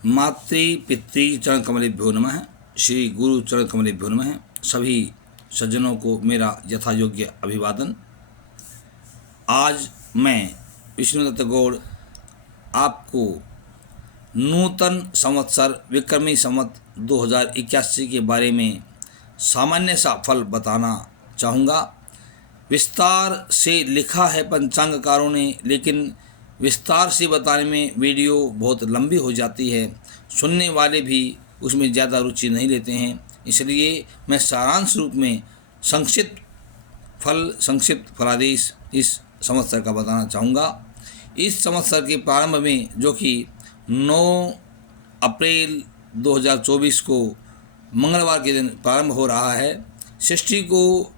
मातृ पितृ चरण कमलेभ्यो नमः। श्री गुरु चरण कमलेभ्यो नमः। सभी सज्जनों को मेरा यथा योग्य अभिवादन। आज मैं विष्णुदत्त गौड़ आपको नूतन संवत्सर विक्रमी संवत 2081 के बारे में सामान्य सा फल बताना चाहूँगा। विस्तार से लिखा है पंचांगकारों ने, लेकिन विस्तार से बताने में वीडियो बहुत लंबी हो जाती है, सुनने वाले भी उसमें ज़्यादा रुचि नहीं लेते हैं। इसलिए मैं सारांश रूप में संक्षिप्त फलादेश इस संवत्सर का बताना चाहूँगा। इस संवत्सर के प्रारंभ में, जो कि 9 अप्रैल 2024 को मंगलवार के दिन प्रारंभ हो रहा है, सृष्टि को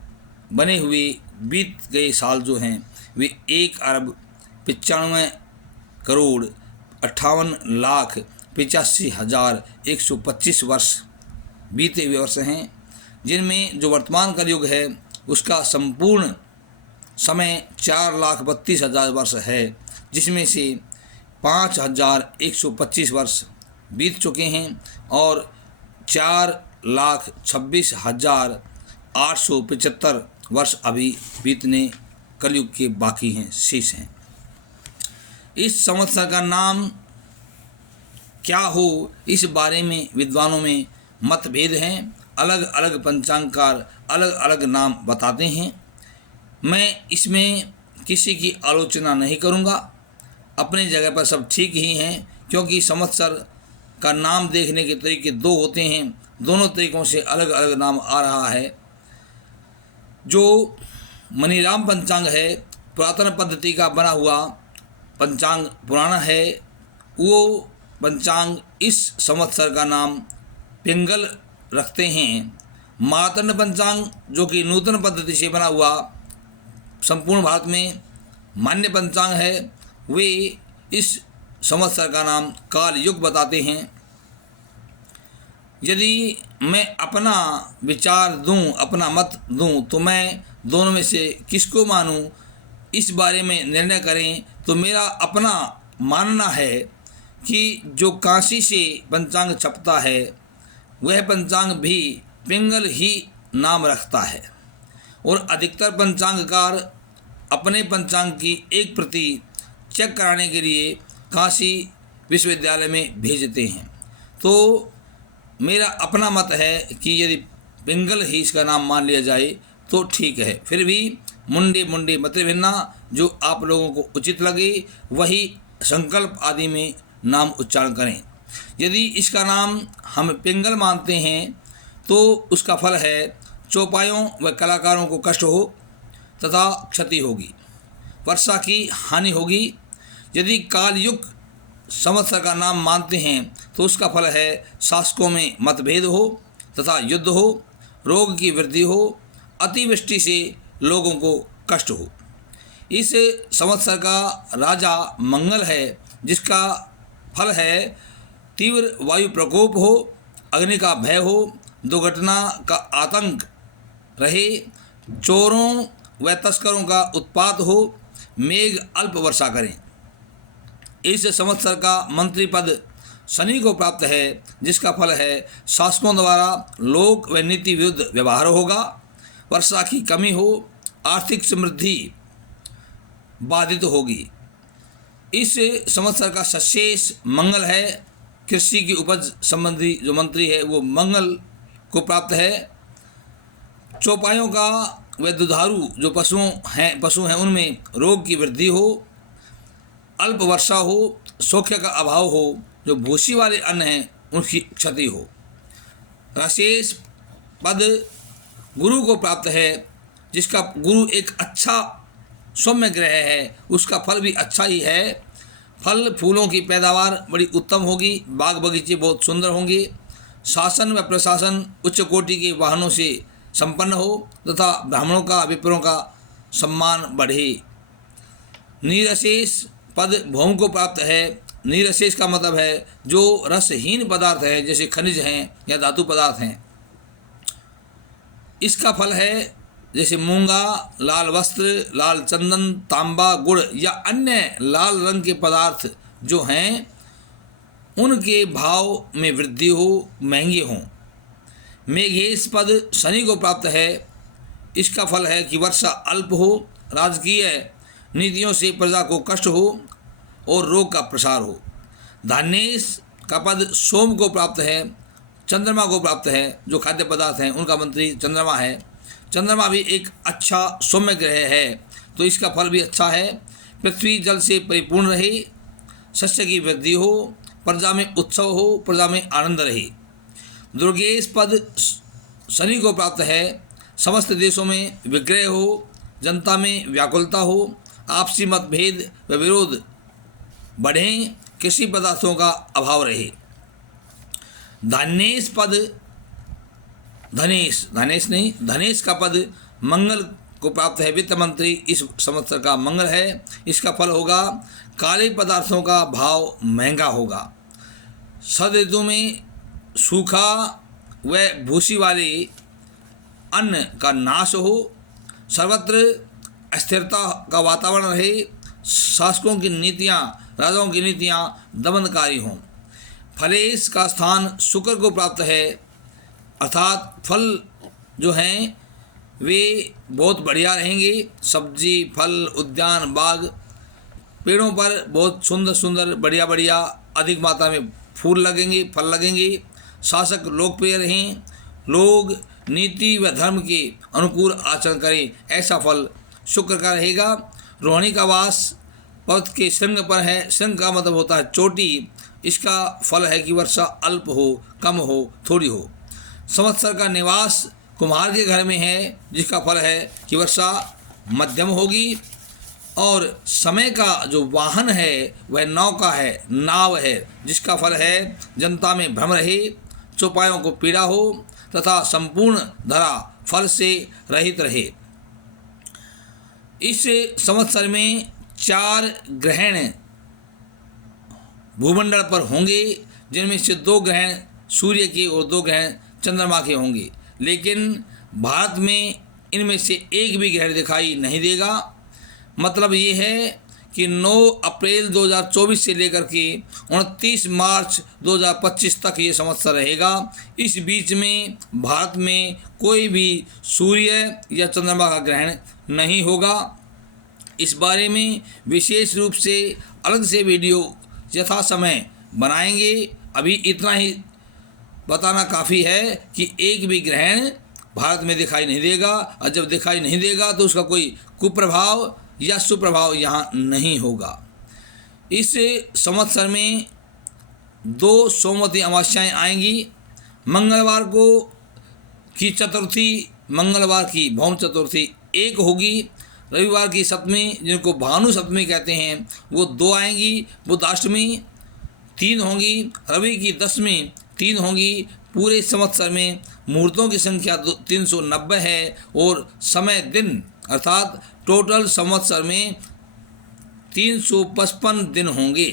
बने हुए बीत गए साल जो हैं वे 1,95,58,85,125 वर्ष बीते हुए वर्ष हैं, जिनमें जो वर्तमान का युग है उसका संपूर्ण समय 4,32,000 वर्ष है, जिसमें से 5,125 वर्ष बीत चुके हैं और 4,26,875 वर्ष अभी बीतने कलयुग के बाकी हैं, शेष हैं। इस संवत्सर का नाम क्या हो, इस बारे में विद्वानों में मतभेद हैं। अलग अलग पंचांगकार अलग अलग नाम बताते हैं। मैं इसमें किसी की आलोचना नहीं करूंगा। अपने जगह पर सब ठीक ही हैं, क्योंकि संवत्सर का नाम देखने के तरीके दो होते हैं। दोनों तरीक़ों से अलग अलग नाम आ रहा है। जो मनीराम पंचांग है, पुरातन पद्धति का बना हुआ पंचांग पुराना है, वो पंचांग इस संवत्सर का नाम पिंगल रखते हैं। मार्तंड पंचांग, जो कि नूतन पद्धति से बना हुआ संपूर्ण भारत में मान्य पंचांग है, वे इस संवत्सर का नाम काल युग बताते हैं। यदि मैं अपना विचार दूं, अपना मत दूं, तो मैं दोनों में से किसको मानूं, इस बारे में निर्णय करें। तो मेरा अपना मानना है कि जो काशी से पंचांग छपता है वह पंचांग भी पिंगल ही नाम रखता है, और अधिकतर पंचांगकार अपने पंचांग की एक प्रति चेक कराने के लिए काशी विश्वविद्यालय में भेजते हैं। तो मेरा अपना मत है कि यदि पिंगल ही इसका नाम मान लिया जाए तो ठीक है। फिर भी मुंडे मते भिन्ना, जो आप लोगों को उचित लगे वही संकल्प आदि में नाम उच्चारण करें। यदि इसका नाम हम पिंगल मानते हैं तो उसका फल है चौपायों व कलाकारों को कष्ट हो तथा क्षति होगी, वर्षा की हानि होगी। यदि कालयुग संवत्सर का नाम मानते हैं तो उसका फल है शासकों में मतभेद हो तथा युद्ध हो, रोग की वृद्धि हो, अतिवृष्टि से लोगों को कष्ट हो। इस संवत्सर का राजा मंगल है, जिसका फल है तीव्र वायु प्रकोप हो, अग्नि का भय हो, दुर्घटना का आतंक रहे, चोरों व तस्करों का उत्पात हो, मेघ अल्प वर्षा करें। इस संवत्सर का मंत्री पद शनि को प्राप्त है, जिसका फल है शासकों द्वारा लोक व नीति विरुद्ध व्यवहार होगा, वर्षा की कमी हो, आर्थिक समृद्धि बाधित होगी। इस संवत्सर का सशेष मंगल है। कृषि की उपज संबंधी जो मंत्री है वो मंगल को प्राप्त है। चौपायों का व दुधारू जो पशु हैं उनमें रोग की वृद्धि हो, अल्प वर्षा हो, सौख्य का अभाव हो, जो भूसी वाले अन्न हैं उनकी क्षति हो। रशेष पद गुरु को प्राप्त है, जिसका गुरु एक अच्छा सौम्य ग्रह है, उसका फल भी अच्छा ही है। फल फूलों की पैदावार बड़ी उत्तम होगी, बाग बगीचे बहुत सुंदर होंगे, शासन व प्रशासन उच्च कोटि के वाहनों से संपन्न हो तथा ब्राह्मणों का विप्रों का सम्मान बढ़े। निरशेष पद भौम को प्राप्त है। निरशेष का मतलब है जो रसहीन पदार्थ है, जैसे खनिज हैं या धातु पदार्थ हैं। इसका फल है जैसे मूंगा, लाल वस्त्र, लाल चंदन, तांबा, गुड़ या अन्य लाल रंग के पदार्थ जो हैं उनके भाव में वृद्धि हो, महंगे हों। मेघेश पद शनि को प्राप्त है, इसका फल है कि वर्षा अल्प हो, राजकीय नीतियों से प्रजा को कष्ट हो और रोग का प्रसार हो। धान्येश का पद सोम को प्राप्त है, चंद्रमा को प्राप्त है, जो खाद्य पदार्थ हैं उनका मंत्री चंद्रमा है। चंद्रमा भी एक अच्छा सौम्य ग्रह है, तो इसका फल भी अच्छा है। पृथ्वी जल से परिपूर्ण रहे, शस्य की वृद्धि हो, प्रजा में उत्सव हो, प्रजा में आनंद रहे। दुर्गेश पद शनि को प्राप्त है, समस्त देशों में विग्रह हो, जनता में व्याकुलता हो, आपसी मतभेद व विरोध बढ़ें, कृषि पदार्थों का अभाव रहे। धनेश पद धनेश का पद मंगल को प्राप्त है, वित्त मंत्री इस संवत्सर का मंगल है। इसका फल होगा काले पदार्थों का भाव महंगा होगा। शरद ऋतु में सूखा व भूसी वाले अन्न का नाश हो, सर्वत्र अस्थिरता का वातावरण रहे, शासकों की नीतियाँ, राजाओं की नीतियाँ दमनकारी हों। फलेश का स्थान शुक्र को प्राप्त है, अर्थात फल जो हैं वे बहुत बढ़िया रहेंगे। सब्जी, फल, उद्यान, बाग, पेड़ों पर बहुत सुंदर सुंदर बढ़िया बढ़िया अधिक मात्रा में फूल लगेंगे, फल लगेंगे। शासक लोकप्रिय रहें, लोग नीति व धर्म के अनुकूल आचरण करें, ऐसा फल शुक्र का रहेगा। रोहिणी का वास पर्वत के श्रृंग पर है, श्रृंग का मतलब होता है चोटी। इसका फल है कि वर्षा अल्प हो, कम हो, थोड़ी हो। संवत्सर का निवास कुम्हार के घर में है, जिसका फल है कि वर्षा मध्यम होगी। और समय का जो वाहन है वह नौका है, नाव है, जिसका फल है जनता में भ्रम रहे, चौपायों को पीड़ा हो तथा संपूर्ण धरा फल से रहित रहे। इस संवत्सर में 4 ग्रहण भूमंडल पर होंगे, जिनमें से 2 ग्रहण सूर्य के और 2 ग्रहण चंद्रमा के होंगे। लेकिन भारत में इनमें से एक भी ग्रहण दिखाई नहीं देगा। मतलब ये है कि 9 अप्रैल 2024 से लेकर के 29 मार्च 2025 तक ये संवत्सर रहेगा। इस बीच में भारत में कोई भी सूर्य या चंद्रमा का ग्रहण नहीं होगा। इस बारे में विशेष रूप से अलग से वीडियो यथा समय बनाएंगे। अभी इतना ही बताना काफ़ी है कि एक भी ग्रहण भारत में दिखाई नहीं देगा, और जब दिखाई नहीं देगा तो उसका कोई कुप्रभाव या सुप्रभाव यहाँ नहीं होगा। इस संवत्सर में 2 सोमवती अमावस्याएँ आएंगी। मंगलवार को की चतुर्थी, मंगलवार की भौम चतुर्थी 1 होगी। रविवार की सप्तमी, जिनको भानु सप्तमी कहते हैं, वो 2 आएंगी। बुधाष्टमी 3 होंगी, रवि की दशमी 3 होंगी। पूरे संवत्सर में मुहूर्तों की संख्या 390 है और समय दिन अर्थात टोटल संवत्सर में 355 दिन होंगे।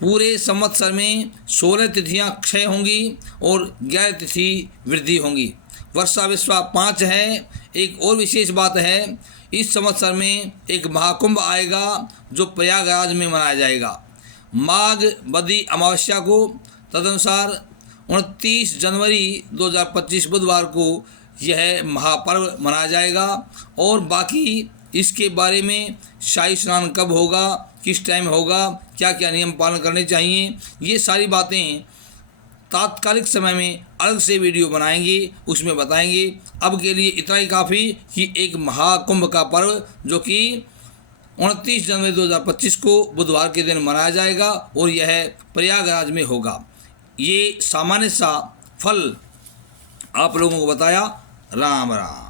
पूरे संवत्सर में 16 तिथियां क्षय होंगी और 11 तिथि वृद्धि होंगी। वर्षा विश्वा 5 है। एक और विशेष बात है, इस संवत्सर में एक महाकुंभ आएगा जो प्रयागराज में मनाया जाएगा माघ बदी अमावस्या को। तदनुसार 29 जनवरी 2025 बुधवार को यह महापर्व मनाया जाएगा। और बाकी इसके बारे में शाही स्नान कब होगा, किस टाइम होगा, क्या क्या नियम पालन करने चाहिए, ये सारी बातें तात्कालिक समय में अलग से वीडियो बनाएंगे, उसमें बताएंगे। अब के लिए इतना ही काफ़ी कि एक महाकुंभ का पर्व जो कि 29 जनवरी 2025 को बुधवार के दिन मनाया जाएगा और यह प्रयागराज में होगा। ये सामान्य सा फल आप लोगों को बताया। राम राम।